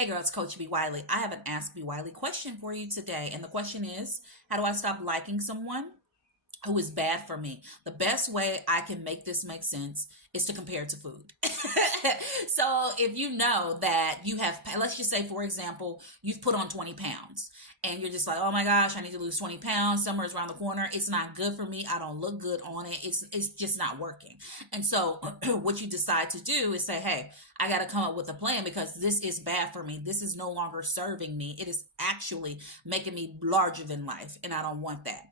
Hey girl, it's Coach B. Wiley. I have an Ask B. Wiley question for you today. And the question is, how do I stop liking someone who is bad for me? The best way I can make this make sense is to compare it to food. So if you know that you have, let's just say, for example, you've put on 20 pounds and you're just like, oh my gosh, I need to lose 20 pounds. Summer is around the corner. It's not good for me. I don't look good on it. It's just not working. And so what you decide to do is say, hey, I got to come up with a plan because this is bad for me. This is no longer serving me. It is actually making me larger than life. And I don't want that.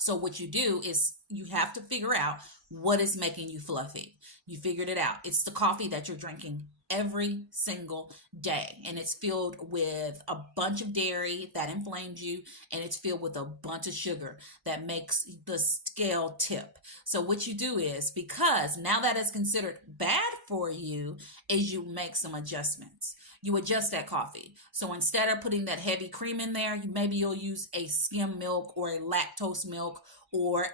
So what you do is you have to figure out what is making you fluffy. You figured it out. It's the coffee that you're drinking every single day. And it's filled with a bunch of dairy that inflames you. And it's filled with a bunch of sugar that makes the scale tip. So what you do is, because now that is considered bad for you, is you make some adjustments. You adjust that coffee. So instead of putting that heavy cream in there, maybe you'll use a skim milk or a lactose milk or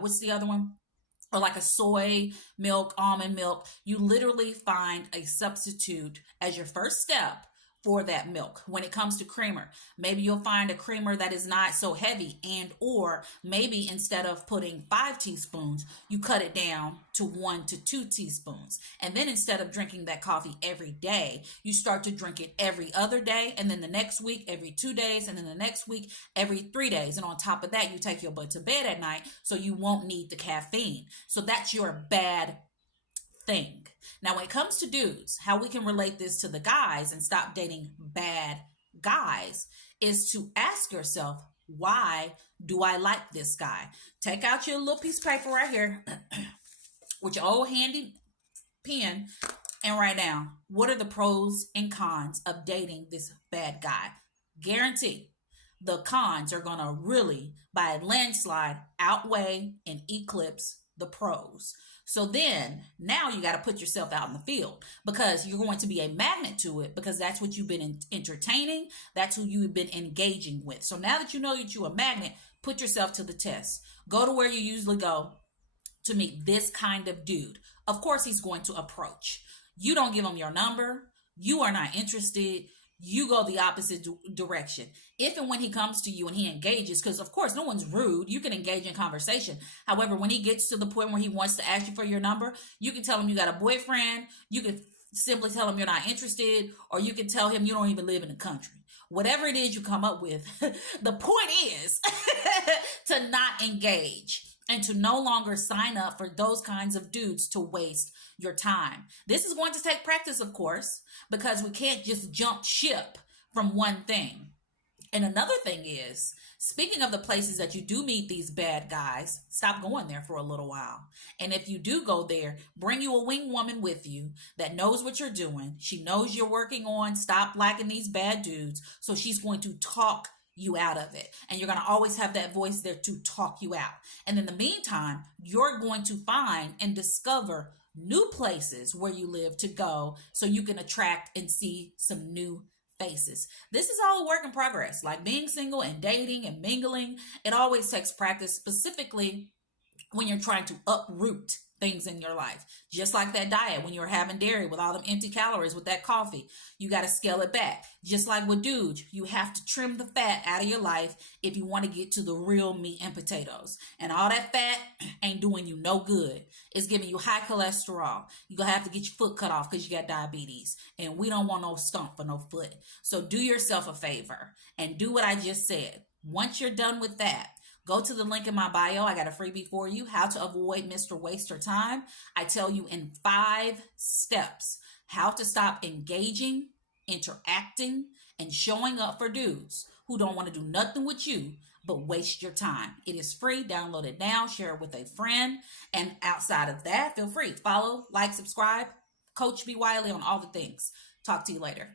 what's the other one? Or like a soy milk, almond milk. You literally find a substitute as your first step for that milk. When it comes to creamer, maybe you'll find a creamer that is not so heavy, and or maybe instead of putting 5 teaspoons, you cut it down to 1 to 2 teaspoons. And then instead of drinking that coffee every day, you start to drink it every other day, and then the next week every 2 days, and then the next week every 3 days. And on top of that, you take your butt to bed at night so you won't need the caffeine. So that's your bad thing. Now, when it comes to dudes, how we can relate this to the guys and stop dating bad guys is to ask yourself, why do I like this guy? Take out your little piece of paper right here with your old handy pen and write down, what are the pros and cons of dating this bad guy? Guarantee the cons are going to really, by a landslide, outweigh and eclipse the pros. So then now you got to put yourself out in the field because you're going to be a magnet to it because that's what you've been entertaining. That's who you've been engaging with. So now that you know that you're a magnet, put yourself to the test. Go to where you usually go to meet this kind of dude. Of course, he's going to approach. You don't give him your number. You are not interested. You go the opposite direction. If and when he comes to you and he engages, because of course no one's rude, you can engage in conversation. However, when he gets to the point where he wants to ask you for your number, you can tell him you got a boyfriend. You can simply tell him you're not interested, or you can tell him you don't even live in the country. Whatever it is you come up with, the point is to not engage and to no longer sign up for those kinds of dudes to waste your time. This is going to take practice, of course, because we can't just jump ship from one thing. And another thing is, speaking of the places that you do meet these bad guys, stop going there for a little while. And if you do go there, bring you a wing woman with you that knows what you're doing. She knows you're working on stop liking these bad dudes. So she's going to talk you out of it. And you're going to always have that voice there to talk you out. And in the meantime, you're going to find and discover new places where you live to go so you can attract and see some new faces. This is all a work in progress. Like being single and dating and mingling, it always takes practice, specifically when you're trying to uproot things in your life. Just like that diet, when you're having dairy with all them empty calories with that coffee, you got to scale it back. Just like with dudes, you have to trim the fat out of your life if you want to get to the real meat and potatoes. And all that fat ain't doing you no good. It's giving you high cholesterol. You're going to have to get your foot cut off because you got diabetes. And we don't want no stump for no foot. So do yourself a favor and do what I just said. Once you're done with that, go to the link in my bio. I got a freebie for you, how to avoid Mr. Waster Time. I tell you in 5 steps how to stop engaging, interacting, and showing up for dudes who don't want to do nothing with you but waste your time. It is free. Download it now. Share it with a friend. And outside of that, feel free. Follow, like, subscribe. Coach B. Wiley on all the things. Talk to you later.